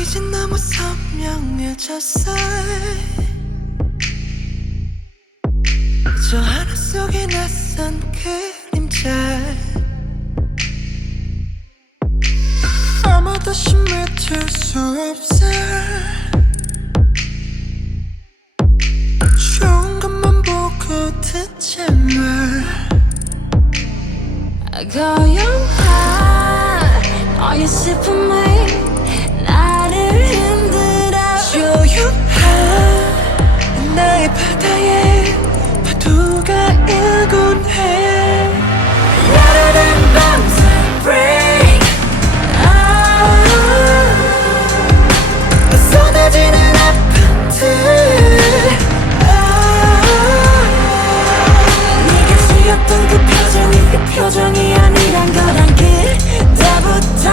이젠 너무 선명해졌어 저 하늘 속에 낯선 그림자 아무도 심해질 수 없어 좋은 것만 보고 듣지 마 고요한 너의 슬픔이 나를 흔들어 조용한 나의 바다에 파도가 일곤 해 야르는 밤새 break 쏟아지는 아픔들 네가 지었던 그 표정이 아니란 걸 알게 때부터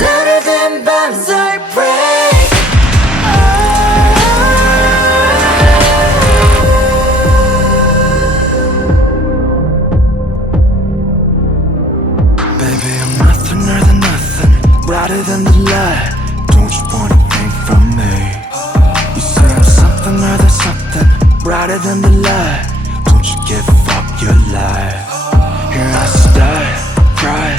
louder than bombs I break Baby I'm nothing more than nothing brighter than the light Don't you want anything from me You say I'm something more than something brighter than the light Don't you give up your life Here I stay, cry,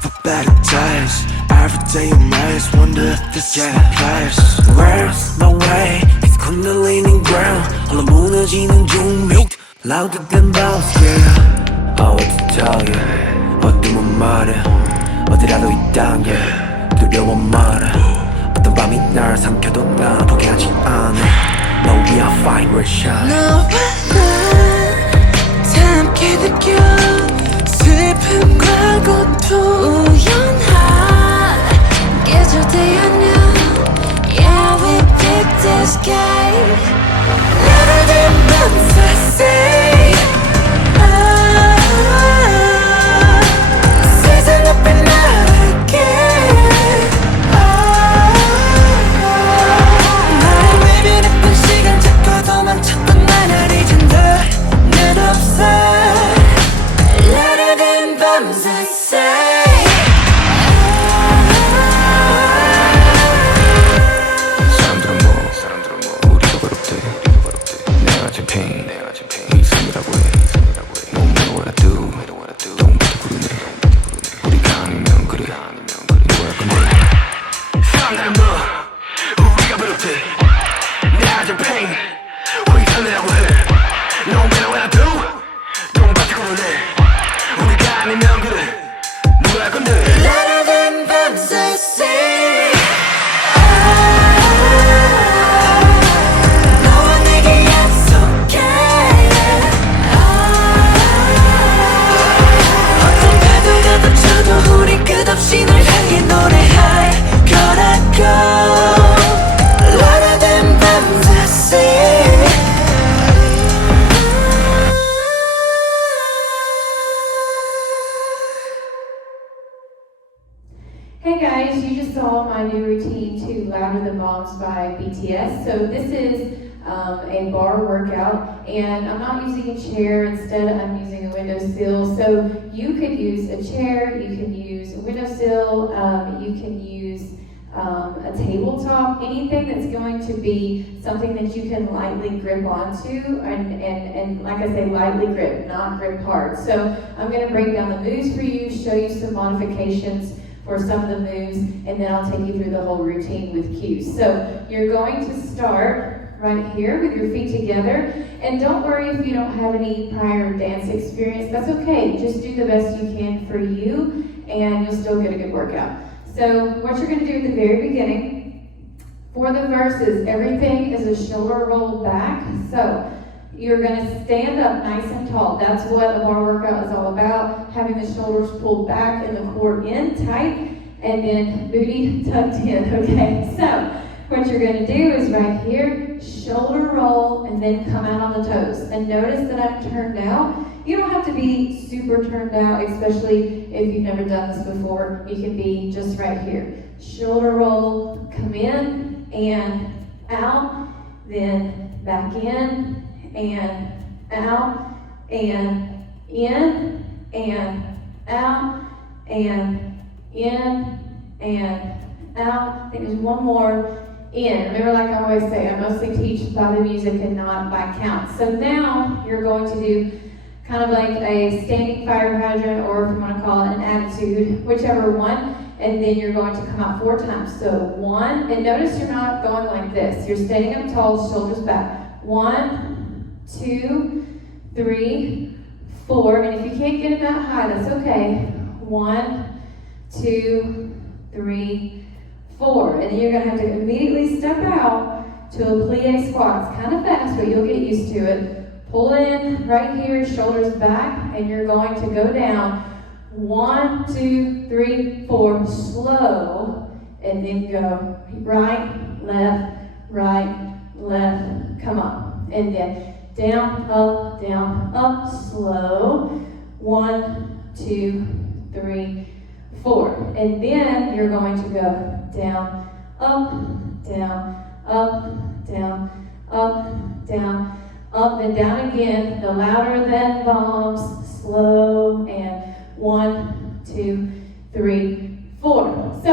for better days Every day in maze, wonder if this is my place Where's my way? It's 흔들리는 ground 홀로 무너지는 종묘 Louder than bombs, yeah Oh, what to tell you 어둠은 말해 어디라도 있단 게 두려워 말해 어떤 밤이 날 삼켜도 난 포기하지 않아 No, we are fine, we're shine 너와 나 함께 느껴 슬픔과 고통 우연한 계절대 안녕 Yeah, we picked this game Louder than bombs I say 세상 앞에 나갈게 나의 외면했던 시간 잡고 도망쳤던 나를 이젠 더는 없어 Louder than bombs I say 사람들은 뭐 우리가 버릇돼 내가 제 pain 이승이라고 해 No matter what I do Don't 부르네 우리가 아니면 그래 누구야 근데 사람들은 뭐 우리가 버릇돼 내가 제 pain 이승이라고 해 No matter what I do Don't 부르네 우리가 아니면 그래 누구야 근데 Louder than bombs I say 너와 내게 약속해 어떤 파도가 덮쳐도 우리 끝없이 널 향해 노래할 거라고 Louder than bombs I say Hey guys, you just saw my new routine to Louder Than Bombs by BTS. So this is a bar workout, and I'm not using a chair. Instead, I'm using a windowsill. So you could use a chair, you can use a windowsill, you can use a tabletop, anything that's going to be something that you can lightly grip onto, and like I say, lightly grip, not grip hard. So I'm going to break down the moves for you, show you some modifications for some of the moves, and then I'll take you through the whole routine with cues. So you're going to start right here with your feet together, and don't worry if you don't have any prior dance experience. That's okay. Just do the best you can for you, and you'll still get a good workout. So what you're going to do at the very beginning, for the verses, everything is a shoulder roll back. So you're going to stand up nice and tall. That's what a bar workout is all about, having the shoulders pulled back and the core in tight, and then booty tucked in, okay? So what you're going to do is right here, shoulder roll, and then come out on the toes. And notice that I'm turned out. You don't have to be super turned out, especially if you've never done this before. You can be just right here. Shoulder roll, come in and out, then back in, and out, and in, and out, and in, and out. I think there's one more, in. Remember, like I always say, I mostly teach by the music and not by count. So now you're going to do kind of like a standing fire hydrant, or if you want to call it an attitude, whichever one. And then you're going to come out 4 times. So 1, and notice you're not going like this. You're standing up tall, shoulders back. 1, 2, 3, 4. And if you can't get it that high, that's okay. 1, 2, 3, 4. And then you're going to have to immediately step out to a plie squat. It's kind of fast, but you'll get used to it. Pull in right here, shoulders back, and you're going to go down. 1, 2, 3, 4. Slow, and then go right, left, right, left. Come on. And then down, up, slow. 1, 2, 3, 4. And then you're going to go down, up, down, up, down, up, down, up, and down again. The louder than bombs, slow, and 1, 2, 3, 4. So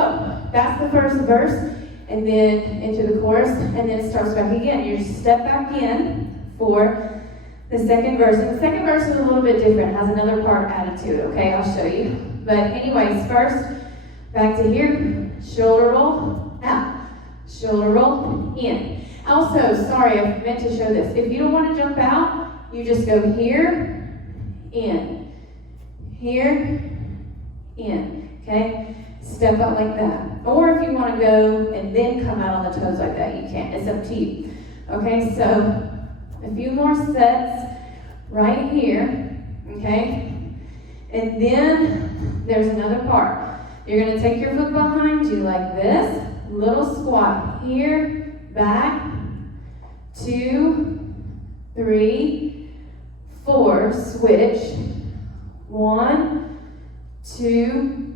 that's the first verse, and then into the chorus, and then it starts back again. You step back in for the second verse. And the second verse is a little bit different, has another part added to it, okay? I'll show you. But anyways, first, back to here, shoulder roll, out, shoulder roll, in. Also, sorry, I meant to show this. If you don't want to jump out, you just go here, in, here, in, okay? Step out like that. Or if you want to go and then come out on the toes like that, you can. It's up to you. Okay, so a few more sets right here, okay? And then there's another part. You're going to take your foot behind you like this, little squat here, back, 2, 3, 4, switch, 1, 2,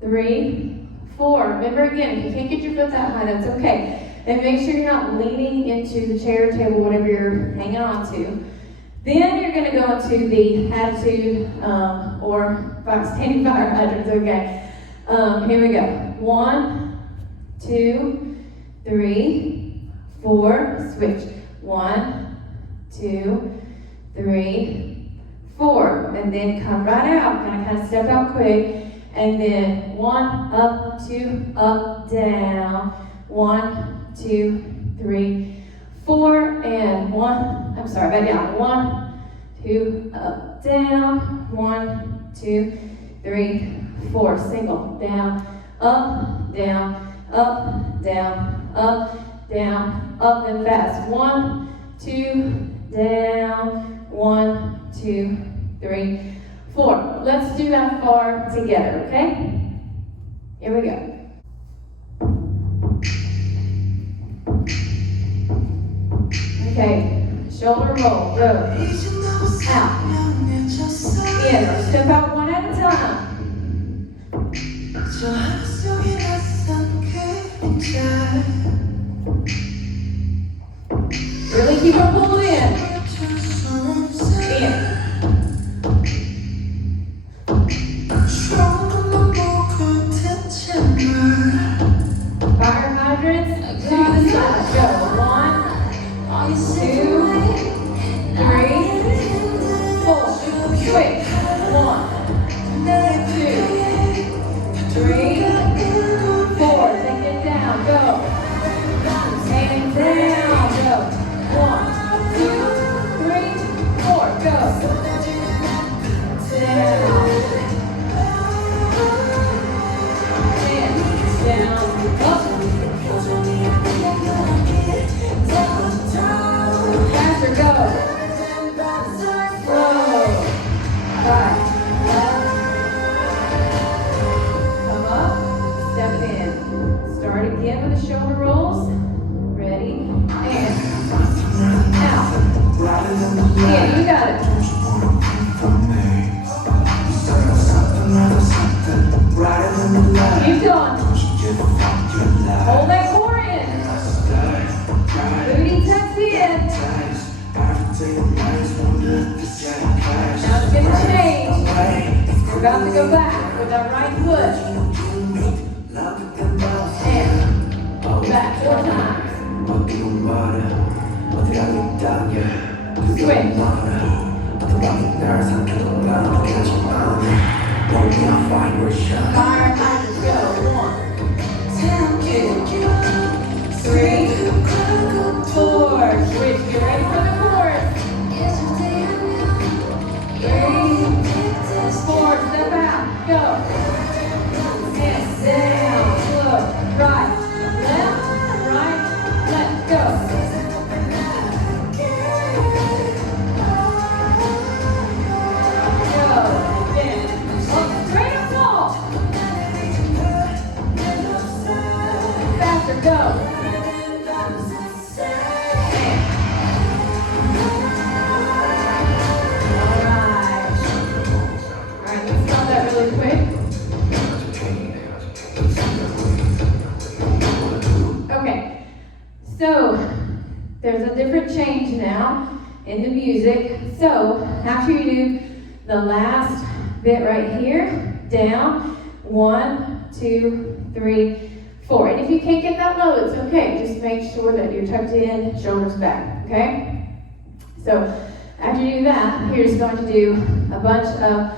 3, 4. Remember again, if you can't get your foot that high, that's okay. And make sure you're not leaning into the chair, table, whatever you're hanging on to. Then you're going to go into the attitude or standing fire hydrants, okay. Here we go. 1, 2, 3, 4. Switch. 1, 2, 3, 4. And then come right out. Kind of step out quick. And then 1, up, 2, up, down. 1, 2, 3, 4. And 1. I'm sorry, back down. 1, 2, up, down. 1, 2, 3, 4. Single. Down, up, down, up, down, up, down, up, and fast. 1, 2, down. 1, 2, 3, 4. Let's do that far together, okay? Here we go. Okay, shoulder roll, go. Out. In, step out one at a time. Really keep it pulled in. In. Fire hydrants, to the side. Go. 1, 2, 3, 4. Switch. 1, 2, 3, 4. Take it down. Go. And down. Go. 1, 2, 3, 4. Go. Down. And down. Up. Faster. Go. Slow. Right. Come up. Step in. Start again with the shoulder rolls. Ready? And out. Yeah, you got it. Keep going. Hold that core in. Booty tucked in. Now it's going to change. We're about to go back with our right foot. Switch, get ready for the chorus. 3, 4, step out, go. And down, slow, right, left, go. Go, then, up, straight or fall. Faster, go. So, there's a different change now in the music. So, after you do the last bit right here, down, 1, 2, 3, 4. And if you can't get that low, it's okay. Just make sure that you're tucked in, shoulders back, okay? So, after you do that, you're just going to do a bunch of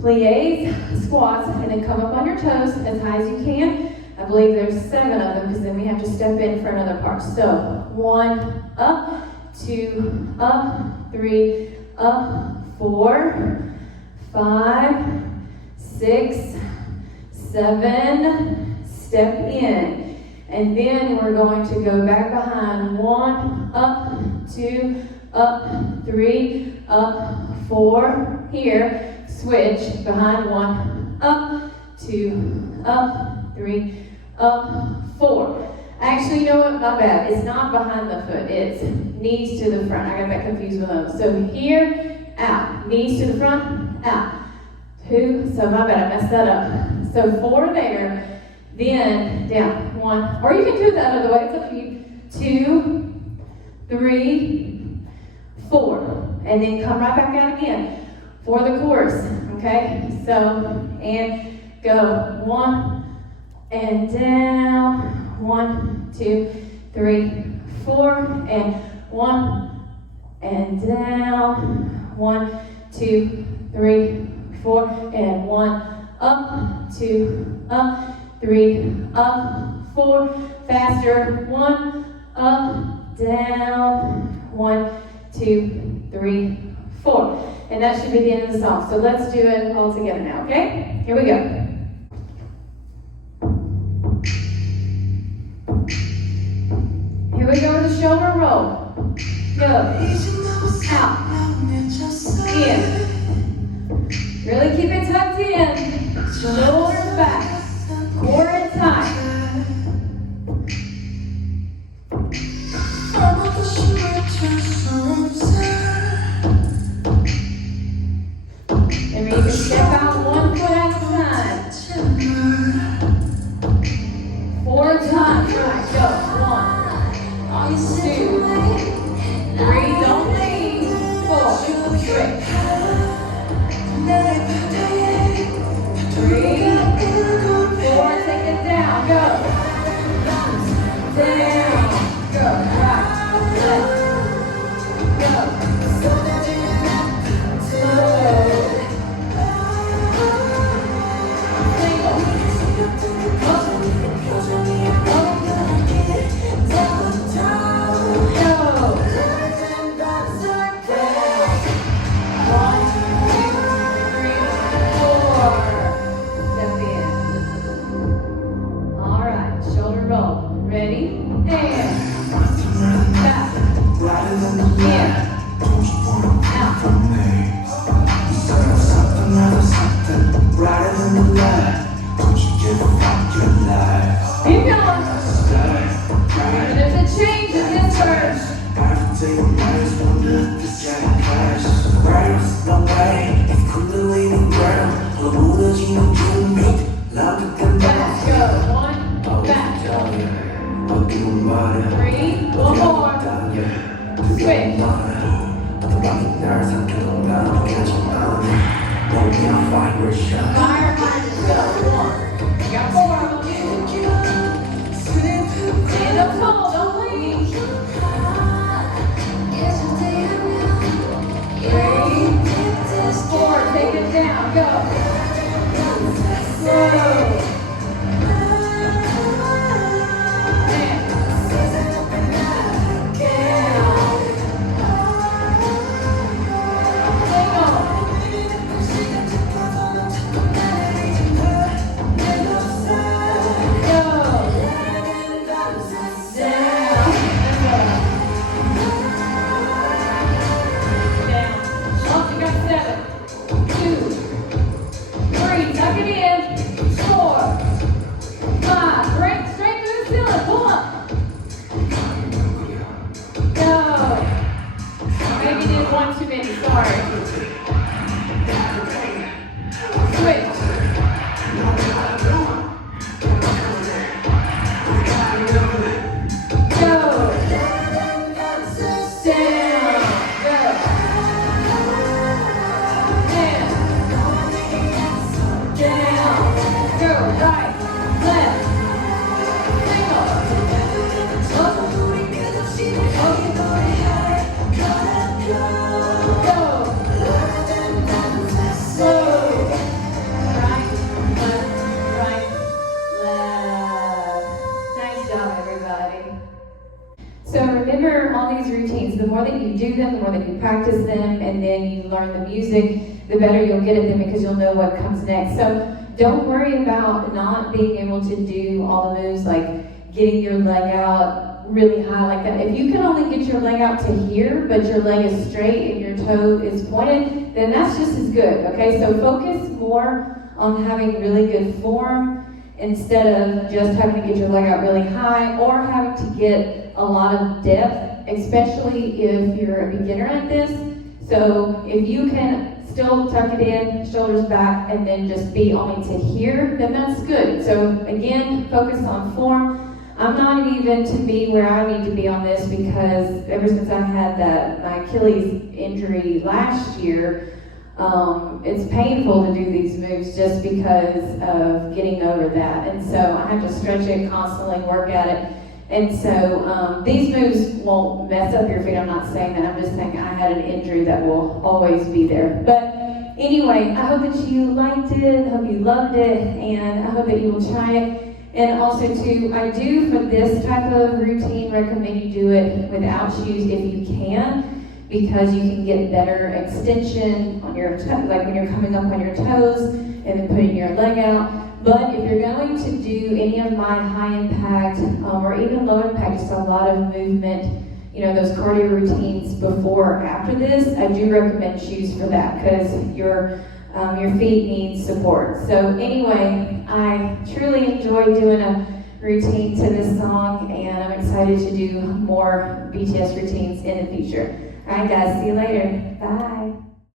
plies, squats, and then come up on your toes as high as you can. I believe there's 7 of them because then we have to step in for another part. So 1 up, 2 up, 3 up, 4, 5, 6, 7, step in. And then we're going to go back behind. 1 up, 2 up, 3 up, 4. Here, switch behind. 1 up, 2 up, 3 up, 4. Actually, you know what? My bad. It's not behind the foot. It's knees to the front. I got that confused with those. So here, out. Knees to the front, out. 2. So my bad. I messed that up. So 4 there. Then down. 1. Or you can do that other way. It's up to you. 2, 3, 4. And then come right back out again for the chorus. Okay? So, and go. 1. And down, 1, 2, 3, 4, and 1, and down, 1, 2, 3, 4, and 1, up, 2, up, 3, up, 4, faster, 1, up, down, 1, 2, 3, 4. And that should be the end of the song. So let's do it all together now, okay? Here we go. Here we go with the shoulder roll. Go. Out. In. Really keep it tucked in. Shoulders back. Core and tight. And you can step out 1 foot at a time. 4 times. Right. Go. 1, 2, 3, don't leave. 4, straight. 3, 4, take it down. Go. Down. Go. Right. Left. Go. Slow. Fire, go. 1. You got 4 of them. 2. remember all these routines, the more that you do them, the more that you practice them, and then you learn the music, the better you'll get at them because you'll know what comes next. So don't worry about not being able to do all the moves, like getting your leg out really high like that. If you can only get your leg out to here, but your leg is straight and your toe is pointed, then that's just as good, okay? So focus more on having really good form instead of just having to get your leg out really high or having to get a lot of depth, especially if you're a beginner at this. So if you can still tuck it in, shoulders back, and then just be only to here, then that's good. So again, focus on form. I'm not even to be where I need to be on this because ever since I had my Achilles injury last year, it's painful to do these moves just because of getting over that. And so I have to stretch it constantly, work at it. And so these moves won't mess up your feet. I'm not saying that. I'm just saying I had an injury that will always be there. But anyway, I hope that you liked it. I hope you loved it. And I hope that you will try it. And also too, I do for this type of routine recommend you do it without shoes if you can, because you can get better extension on your like when you're coming up on your toes and then putting your leg out. But if you're going to do any of my high impact or even low impact, just a lot of movement, you know, those cardio routines before or after this, I do recommend shoes for that because your feet need support. So anyway, I truly enjoy doing a routine to this song, and I'm excited to do more BTS routines in the future. All right, guys, see you later. Bye.